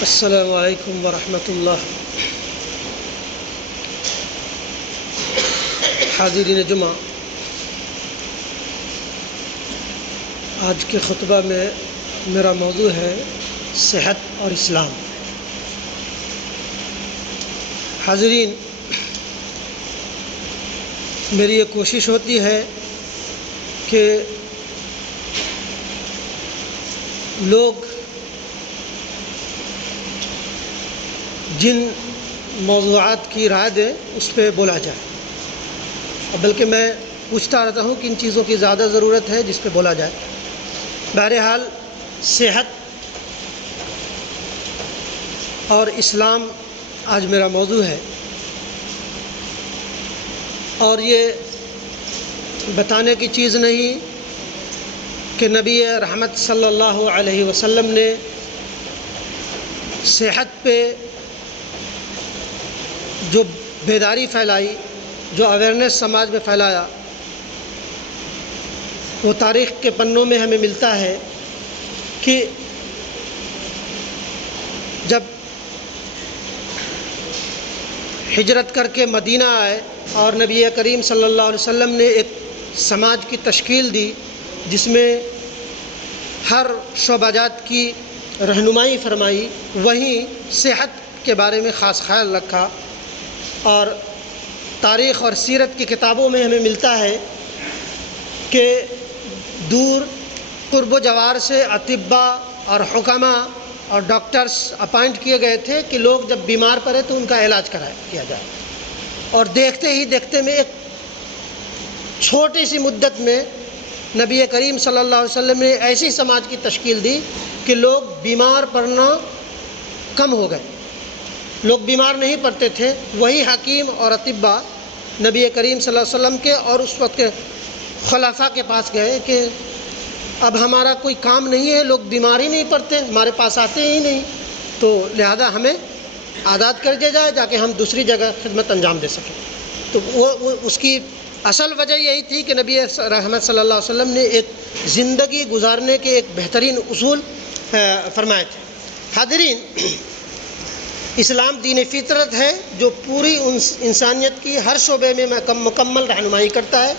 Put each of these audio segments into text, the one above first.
السلام علیکم ورحمۃ اللہ۔ حاضرین جمعہ، آج کے خطبہ میں میرا موضوع ہے صحت اور اسلام۔ حاضرین، میری یہ کوشش ہوتی ہے کہ لوگ جن موضوعات کی رائے دیں اس پہ بولا جائے، بلکہ میں پوچھتا رہتا ہوں کہ ان چیزوں کی زیادہ ضرورت ہے جس پہ بولا جائے۔ بہرحال صحت اور اسلام آج میرا موضوع ہے، اور یہ بتانے کی چیز نہیں کہ نبی رحمت صلی اللہ علیہ وسلم نے صحت پہ جو بیداری پھیلائی، جو اویئرنیس سماج میں پھیلایا، وہ تاریخ کے پنوں میں ہمیں ملتا ہے کہ جب ہجرت کر کے مدینہ آئے اور نبی کریم صلی اللہ علیہ وسلم نے ایک سماج کی تشکیل دی جس میں ہر شعبہ جات کی رہنمائی فرمائی، وہیں صحت کے بارے میں خاص خیال رکھا۔ اور تاریخ اور سیرت کی کتابوں میں ہمیں ملتا ہے کہ دور قرب و جوار سے اطباء اور حکماء اور ڈاکٹرز اپائنٹ کیے گئے تھے کہ لوگ جب بیمار پڑے تو ان کا علاج کیا جائے، اور دیکھتے ہی دیکھتے میں ایک چھوٹی سی مدت میں نبی کریم صلی اللہ علیہ وسلم نے ایسی سماج کی تشکیل دی کہ لوگ بیمار پڑنا کم ہو گئے، لوگ بیمار نہیں پڑتے تھے۔ وہی حکیم اور اطباء نبی کریم صلی اللہ علیہ وسلم کے اور اس وقت کے خلفاء کے پاس گئے کہ اب ہمارا کوئی کام نہیں ہے، لوگ بیمار ہی نہیں پڑتے، ہمارے پاس آتے ہی نہیں، تو لہذا ہمیں آزاد کر دیا جائے تاکہ ہم دوسری جگہ خدمت انجام دے سکیں۔ تو وہ اس کی اصل وجہ یہی تھی کہ نبی رحمت صلی اللہ علیہ وسلم نے ایک زندگی گزارنے کے ایک بہترین اصول فرمائے تھے۔ حاضرین، اسلام دین فطرت ہے جو پوری انسانیت کی ہر شعبے میں مکمل رہنمائی کرتا ہے۔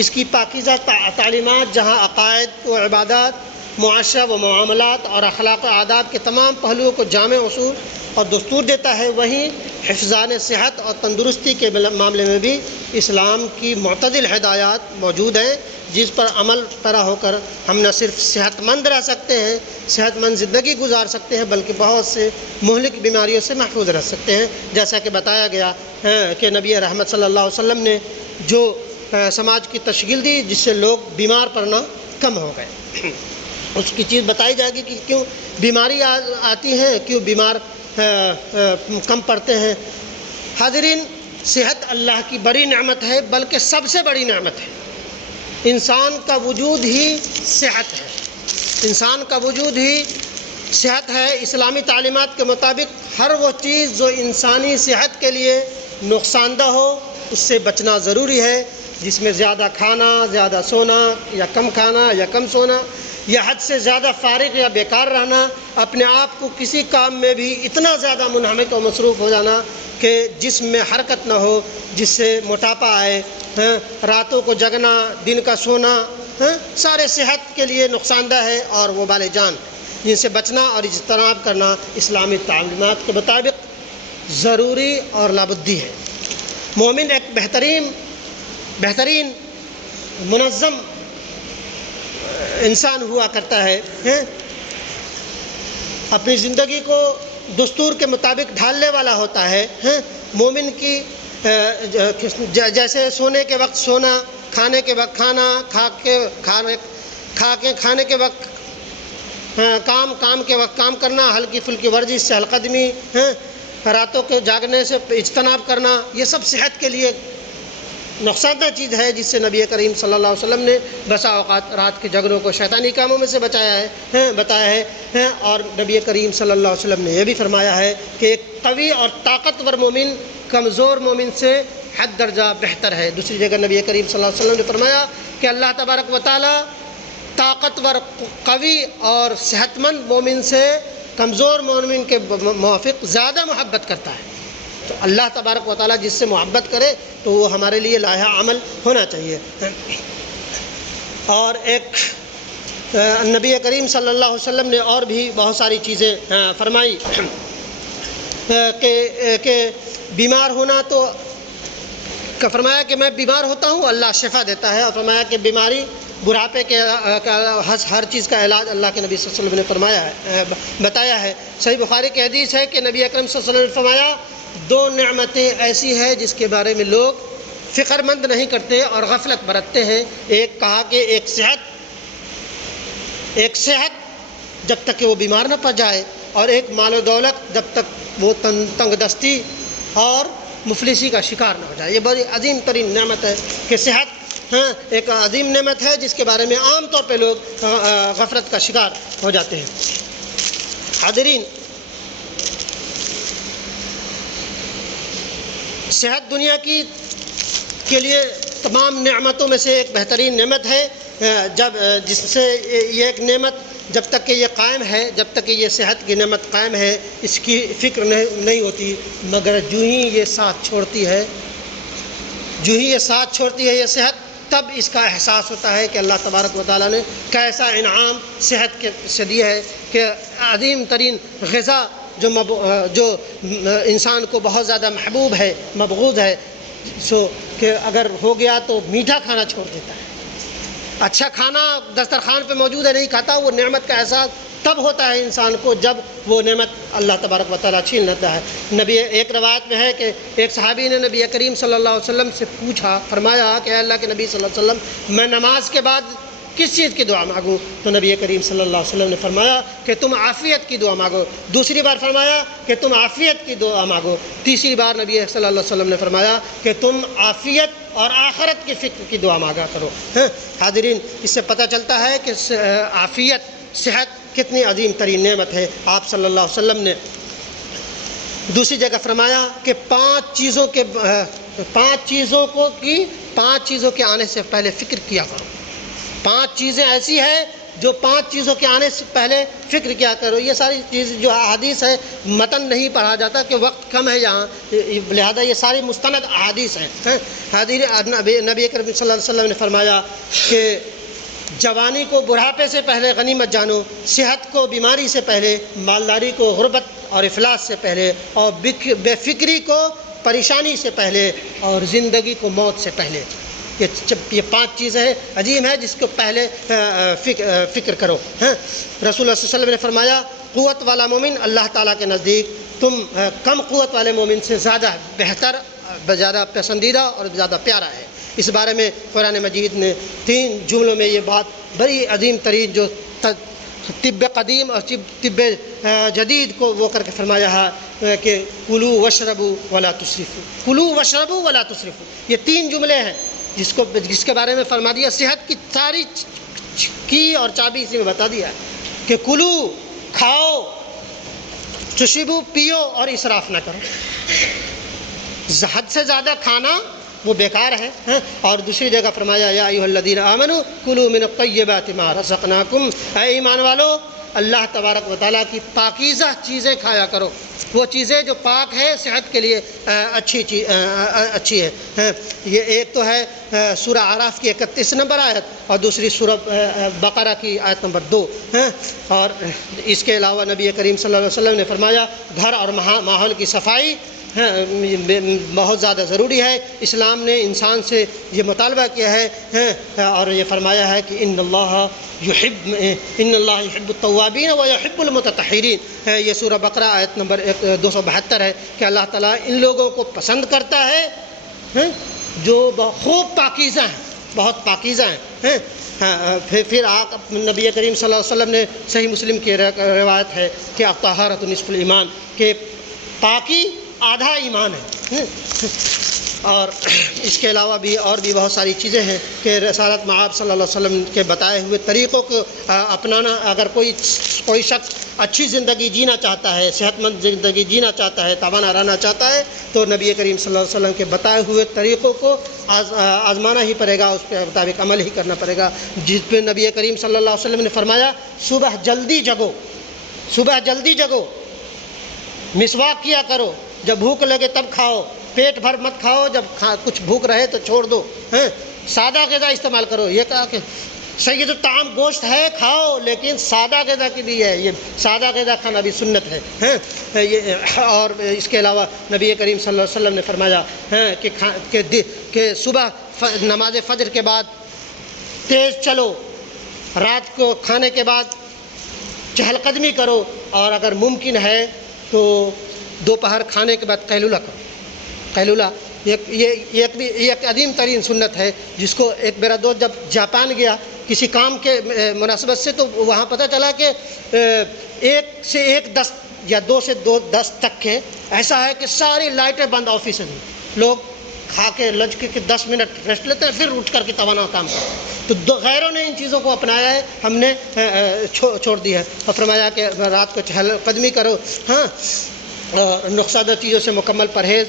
اس کی پاکیزہ تعلیمات جہاں عقائد و عبادات، معاشرہ و معاملات اور اخلاق و آداب کے تمام پہلوؤں کو جامع اصول اور دستور دیتا ہے، وہیں حفظان صحت اور تندرستی کے معاملے میں بھی اسلام کی معتدل ہدایات موجود ہیں، جس پر عمل پیرا ہو کر ہم نہ صرف صحت مند رہ سکتے ہیں، صحت مند زندگی گزار سکتے ہیں، بلکہ بہت سے مہلک بیماریوں سے محفوظ رہ سکتے ہیں، جیسا کہ بتایا گیا کہ نبی رحمت صلی اللہ علیہ وسلم نے جو سماج کی تشکیل دی جس سے لوگ بیمار پڑنا کم ہو گئے۔ اس کی چیز بتائی جائے گی کہ کیوں بیماری آتی ہے، کیوں بیمار کم پڑتے ہیں۔ حاضرین، صحت اللہ کی بڑی نعمت ہے، بلکہ سب سے بڑی نعمت ہے۔ انسان کا وجود ہی صحت ہے، انسان کا وجود ہی صحت ہے۔ اسلامی تعلیمات کے مطابق ہر وہ چیز جو انسانی صحت کے لیے نقصان دہ ہو اس سے بچنا ضروری ہے، جس میں زیادہ کھانا، زیادہ سونا، یا کم کھانا یا کم سونا، یا حد سے زیادہ فارغ یا بیکار رہنا، اپنے آپ کو کسی کام میں بھی اتنا زیادہ منہمک و مصروف ہو جانا کہ جسم میں حرکت نہ ہو، جس سے موٹاپا آئے، راتوں کو جگنا، دن کا سونا، سارے صحت کے لیے نقصان دہ ہے اور وبال جان، جن سے بچنا اور اجتناب کرنا اسلامی تعلیمات کے مطابق ضروری اور لابدی ہے۔ مومن ایک بہترین منظم انسان ہوا کرتا ہے، اپنی زندگی کو دستور کے مطابق ڈھالنے والا ہوتا ہے۔ مومن کی جیسے سونے کے وقت سونا، کھانے کے وقت کھانا، کھانے کے وقت کام کے وقت کام کرنا، ہلکی پھلکی ورزش سے چہل قدمی، راتوں کے جاگنے سے اجتناب کرنا، یہ سب صحت کے لیے نقصان دہ چیز ہے، جس سے نبی کریم صلی اللہ علیہ وسلم نے بسا اوقات رات کے جگروں کو شیطانی کاموں میں سے بتایا ہے۔ اور نبی کریم صلی اللہ علیہ وسلم نے یہ بھی فرمایا ہے کہ ایک قوی اور طاقتور مومن کمزور مومن سے حد درجہ بہتر ہے۔ دوسری جگہ نبی کریم صلی اللہ علیہ وسلم نے فرمایا کہ اللہ تبارک و تعالیٰ طاقتور قوی اور صحت مند مومن سے کمزور مومن کے موافق زیادہ محبت کرتا ہے۔ تو اللہ تبارک و تعالیٰ جس سے محبت کرے تو وہ ہمارے لیے لائحہ عمل ہونا چاہیے۔ اور ایک نبی کریم صلی اللہ علیہ وسلم نے اور بھی بہت ساری چیزیں فرمائی کہ بیمار ہونا تو فرمایا کہ میں بیمار ہوتا ہوں، اللہ شفا دیتا ہے، اور فرمایا کہ بیماری بڑھاپے کے ہر چیز کا علاج اللہ کے نبی صلی اللہ علیہ وسلم نے فرمایا ہے، بتایا ہے۔ صحیح بخاری کی حدیث ہے کہ نبی اکرم صلی اللہ علیہ وسلم نے فرمایا دو نعمتیں ایسی ہیں جس کے بارے میں لوگ فکر مند نہیں کرتے اور غفلت برتتے ہیں۔ ایک کہا کہ ایک صحت جب تک کہ وہ بیمار نہ پڑ جائے، اور ایک مال و دولت جب تک وہ تنگ دستی اور مفلسی کا شکار نہ ہو جائے۔ یہ بڑی عظیم ترین نعمت ہے کہ صحت ایک عظیم نعمت ہے جس کے بارے میں عام طور پہ لوگ غفلت کا شکار ہو جاتے ہیں۔ حاضرین، صحت دنیا کے لیے تمام نعمتوں میں سے ایک بہترین نعمت ہے، جس سے یہ ایک نعمت جب تک کہ یہ قائم ہے، جب تک کہ یہ صحت کی نعمت قائم ہے، اس کی فکر نہیں ہوتی، مگر جو ہی یہ ساتھ چھوڑتی ہے یہ صحت، تب اس کا احساس ہوتا ہے کہ اللہ تبارک و تعالیٰ نے کیسا انعام صحت کے سے دیا ہے، کہ عظیم ترین غذا جو انسان کو بہت زیادہ محبوب ہے، مبغوض ہے، سو کہ اگر ہو گیا تو میٹھا کھانا چھوڑ دیتا ہے، اچھا کھانا دسترخوان پہ موجود ہے نہیں کھاتا۔ وہ نعمت کا احساس تب ہوتا ہے انسان کو جب وہ نعمت اللہ تبارک و تعالیٰ چھین لیتا ہے۔ ایک روایت میں ہے کہ ایک صحابی نے نبی کریم صلی اللہ علیہ وسلم سے پوچھا، فرمایا کہ اے اللہ کے نبی صلی اللہ علیہ وسلم، میں نماز کے بعد کس چیز کی دعا مانگوں؟ تو نبی کریم صلی اللہ علیہ وسلم نے فرمایا کہ تم عافیت کی دعا مانگو۔ دوسری بار فرمایا کہ تم عافیت کی دعا مانگو۔ تیسری بار نبی صلی اللہ علیہ وسلم نے فرمایا کہ تم عافیت اور آخرت کی فکر کی دعا مانگا کرو۔ حاضرین، اس سے پتہ چلتا ہے کہ عافیت، صحت کتنی عظیم ترین نعمت ہے۔ آپ صلی اللہ علیہ وسلم نے دوسری جگہ فرمایا کہ پانچ چیزوں کے آنے سے پہلے فکر کیا کرو۔ پانچ چیزیں ایسی ہیں جو پانچ چیزوں کے آنے سے پہلے فکر کیا کرو۔ یہ ساری چیز جو احادیث ہے، متن نہیں پڑھا جاتا کہ وقت کم ہے یہاں، لہذا یہ ساری مستند احادیث ہیں۔ نبی کریم صلی اللہ علیہ وسلم نے فرمایا کہ جوانی کو بڑھاپے سے پہلے غنیمت جانو، صحت کو بیماری سے پہلے، مالداری کو غربت اور افلاس سے پہلے، اور بے فکری کو پریشانی سے پہلے، اور زندگی کو موت سے پہلے۔ یہ پانچ چیزیں ہیں عظیم ہے جس کو پہلے فکر کرو۔ رسول اللہ صلی اللہ علیہ وسلم نے فرمایا قوت والا مومن اللہ تعالیٰ کے نزدیک تم کم قوت والے مومن سے زیادہ بہتر، زیادہ پسندیدہ اور زیادہ پیارا ہے۔ اس بارے میں قرآن مجید نے 3 جملوں میں یہ بات بڑی عظیم ترین جو طب قدیم اور طب جدید کو وہ کر کے فرمایا ہے کہ کلو وشربو ولا تسرفو، کلو وشربو ولا تسرفو۔ یہ 3 جملے ہیں جس کے بارے میں فرما دیا، صحت کی ساری کی اور چابی اسی میں بتا دیا کہ کلو، کھاؤ، تشربو، پیو، اور اسراف نہ کرو۔ حد سے زیادہ کھانا وہ بیکار ہے۔ اور دوسری جگہ فرمایا یا ایھا الذین آمنوا کلوا من الطیبات ما رزقناکم، اے ایمان والو اللہ تبارک و تعالیٰ کی پاکیزہ چیزیں کھایا کرو، وہ چیزیں جو پاک ہے، صحت کے لیے اچھی ہے۔ یہ ایک تو ہے سورہ اعراف کی 31 نمبر آیت، اور دوسری سورہ بقرہ کی آیت نمبر 2۔ اور اس کے علاوہ نبی کریم صلی اللہ علیہ وسلم نے فرمایا گھر اور ماحول کی صفائی بہت زیادہ ضروری ہے۔ اسلام نے انسان سے یہ مطالبہ کیا ہے اور یہ فرمایا ہے کہ ان اللہ یحب التوابین و یحب المتطہرین۔ یہ سورہ بقرہ آیت نمبر 272 ہے کہ اللہ تعالیٰ ان لوگوں کو پسند کرتا ہے جو خوب پاکیزہ ہیں، بہت پاکیزہ ہیں۔ پھر آپ نبی کریم صلی اللہ علیہ وسلم نے صحیح مسلم کی روایت ہے کہ الطہارۃ نصف الایمان، کہ پاکی آدھا ایمان ہے۔ اور اس کے علاوہ بھی اور بھی بہت ساری چیزیں ہیں کہ رسالت مآب صلی اللہ علیہ وسلم کے بتائے ہوئے طریقوں کو اپنانا. اگر کوئی شخص اچھی زندگی جینا چاہتا ہے، صحت مند زندگی جینا چاہتا ہے، توانا رہنا چاہتا ہے، تو نبی کریم صلی اللہ علیہ وسلم کے بتائے ہوئے طریقوں کو آزمانا ہی پڑے گا، اس کے مطابق عمل ہی کرنا پڑے گا. جس پہ نبی کریم صلی اللہ علیہ وسلم نے فرمایا صبح جلدی جگو، صبح جلدی جگو، مسواک کیا کرو، جب بھوک لگے تب کھاؤ، پیٹ بھر مت کھاؤ، جب کچھ بھوک رہے تو چھوڑ دو، سادہ غذا استعمال کرو. یہ کہا کہ سید الطعام گوشت ہے کھاؤ، لیکن سادہ غذا کی بھی ہے، یہ سادہ غذا کھانا بھی سنت ہے. اور اس کے علاوہ نبی کریم صلی اللہ علیہ وسلم نے فرمایا کہ صبح نماز فجر کے بعد تیز چلو، رات کو کھانے کے بعد چہل قدمی کرو، اور اگر ممکن ہے تو دوپہر کھانے کے بعد قیلولہ کرو. قیلولہ یہ ایک عظیم ترین سنت ہے، جس کو ایک میرا دوست جب جاپان گیا کسی کام کے مناسبت سے، تو وہاں پتہ چلا کہ 1 سے 1:10 یا 2 سے 2:10 تک کے ایسا ہے کہ ساری لائٹیں بند آفس میں، لوگ کھا کے لنچ کے 10 منٹ ریسٹ لیتے ہیں، پھر اٹھ کر کے توانا کام کرتے ہیں. تو غیروں نے ان چیزوں کو اپنایا ہے، ہم نے چھوڑ دیا ہے. اور فرمایا کہ رات کو چہل قدمی کرو، نقصادہ چیزوں سے مکمل پرہیز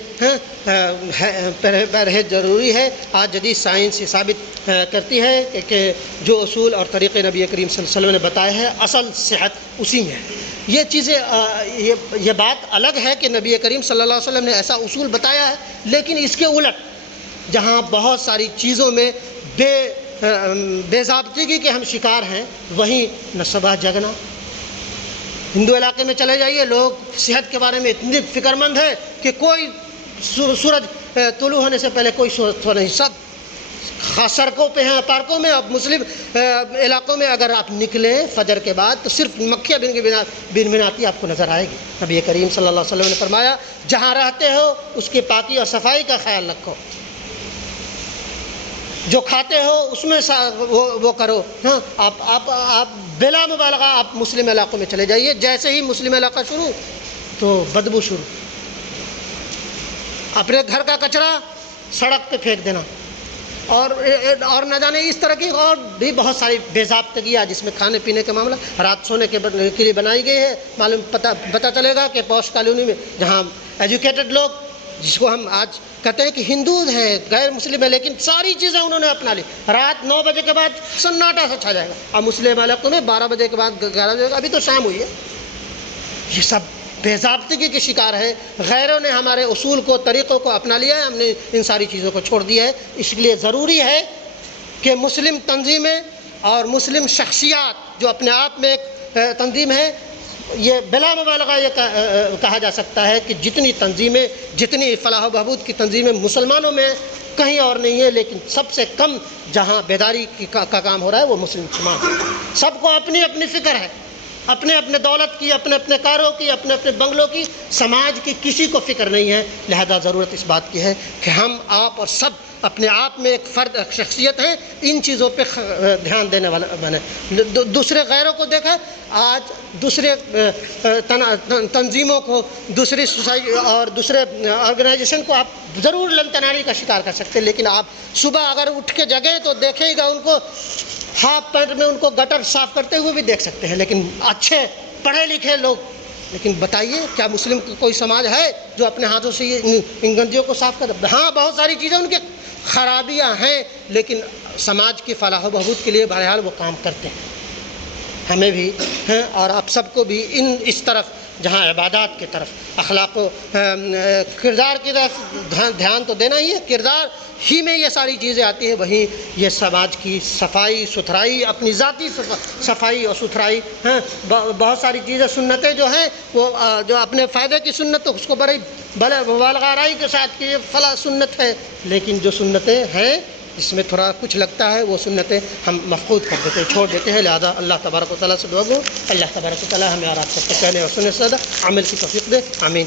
ضروری ہے. آج جدید سائنس یہ ثابت کرتی ہے کہ جو اصول اور طریقے نبی کریم صلی اللہ علیہ وسلم نے بتائے ہیں، اصل صحت اسی میں ہے. یہ چیزیں یہ بات الگ ہے کہ نبی کریم صلی اللہ علیہ وسلم نے ایسا اصول بتایا ہے، لیکن اس کے الٹ جہاں بہت ساری چیزوں میں بے ضابطگی کے ہم شکار ہیں، وہیں نہ صبح جگنا. ہندو علاقے میں چلے جائیے، لوگ صحت کے بارے میں اتنے فکر مند ہے کہ کوئی سورج طلوع ہونے سے پہلے کوئی سو نہیں، سب خاص سڑکوں پہ ہیں، پارکوں میں. اب مسلم علاقوں میں اگر آپ نکلیں فجر کے بعد تو صرف مکھیاں بن بناتی آپ کو نظر آئے گی. نبی کریم صلی اللہ علیہ وسلم نے فرمایا جہاں رہتے ہو اس کی پاکی اور صفائی کا خیال رکھو، جو کھاتے ہو اس میں وہ کرو. آپ بلا مبالغہ آپ مسلم علاقوں میں چلے جائیے، جیسے ہی مسلم علاقہ شروع تو بدبو شروع. اپنے گھر کا کچرا سڑک پہ پھینک دینا، اور نہ جانے اس طرح کی اور بھی بہت ساری بے ضابطگیاں، جس میں کھانے پینے کا معاملہ رات سونے کے لیے بنائی گئی ہے. معلوم پتہ چلے گا کہ پوش کالونی میں جہاں ایجوکیٹڈ لوگ، جس کو ہم آج کہتے ہیں کہ ہندو ہیں غیر مسلم ہیں، لیکن ساری چیزیں انہوں نے اپنا لی. رات 9 بجے کے بعد سناٹا سے چھا جائے گا، اور مسلم علاقوں میں 12 بجے کے بعد 11 بجے، ابھی تو شام ہوئی ہے. یہ سب بے ضابطگی کے شکار ہے. غیروں نے ہمارے اصول کو، طریقوں کو اپنا لیا ہے، ہم نے ان ساری چیزوں کو چھوڑ دیا ہے. اس لیے ضروری ہے کہ مسلم تنظیمیں اور مسلم شخصیات جو اپنے آپ میں ایک تنظیم ہے، یہ بلا مبالغہ یہ کہا جا سکتا ہے کہ جتنی تنظیمیں، جتنی فلاح و بہبود کی تنظیمیں مسلمانوں میں کہیں اور نہیں ہے، لیکن سب سے کم جہاں بیداری کا کام ہو رہا ہے وہ مسلم مسلمان. سب کو اپنی اپنی فکر ہے، اپنے اپنے دولت کی، اپنے اپنے کاروں کی، اپنے اپنے بنگلوں کی. سماج کی کسی کو فکر نہیں ہے. لہذا ضرورت اس بات کی ہے کہ ہم، آپ اور سب اپنے آپ میں ایک فرد، ایک شخصیت ہے، ان چیزوں پہ دھیان دینے والا بنے. دوسرے غیروں کو دیکھیں، آج دوسرے تنظیموں کو، دوسری سوسائٹی اور دوسرے آرگنائزیشن کو آپ ضرور لن تنائی کا شکار کر سکتے ہیں، لیکن آپ صبح اگر اٹھ کے جگیں تو دیکھے گا ان کو ہاف پینٹ میں ان کو گٹر صاف کرتے ہوئے بھی دیکھ سکتے ہیں. لیکن اچھے پڑھے لکھے لوگ، لیکن بتائیے کیا مسلم کوئی سماج ہے جو اپنے ہاتھوں سے ان گندگیوں کو صاف کر؟ ہاں بہت ساری چیزیں ان کے خرابیاں ہیں، لیکن سماج کی فلاح و بہبود کے لیے بہرحال وہ کام کرتے ہیں. ہمیں بھی ہیں اور آپ سب کو بھی اس طرف، جہاں عبادات کی طرف، اخلاق و کردار کی طرف دھیان تو دینا ہی ہے. کردار ہی میں یہ ساری چیزیں آتی ہیں، وہیں یہ سماج کی صفائی ستھرائی، اپنی ذاتی صفائی اور ستھرائی. بہت ساری چیزیں، سنتیں جو ہیں وہ جو اپنے فائدے کی سنت، اس کو بڑی مبالغہ آرائی کے ساتھ کہ یہ فلاں سنت ہے، لیکن جو سنتیں ہیں جس میں تھوڑا کچھ لگتا ہے وہ سنتیں ہم مفقود کر دیتے ہیں، چھوڑ دیتے ہیں. لہذا اللہ تبارک و تعالیٰ سے دعا گو اللہ تبارک و تعالیٰ ہمیں اور آپ سب کو کہنے اور سننے سے زیادہ عمل کی توفیق دے. آمین.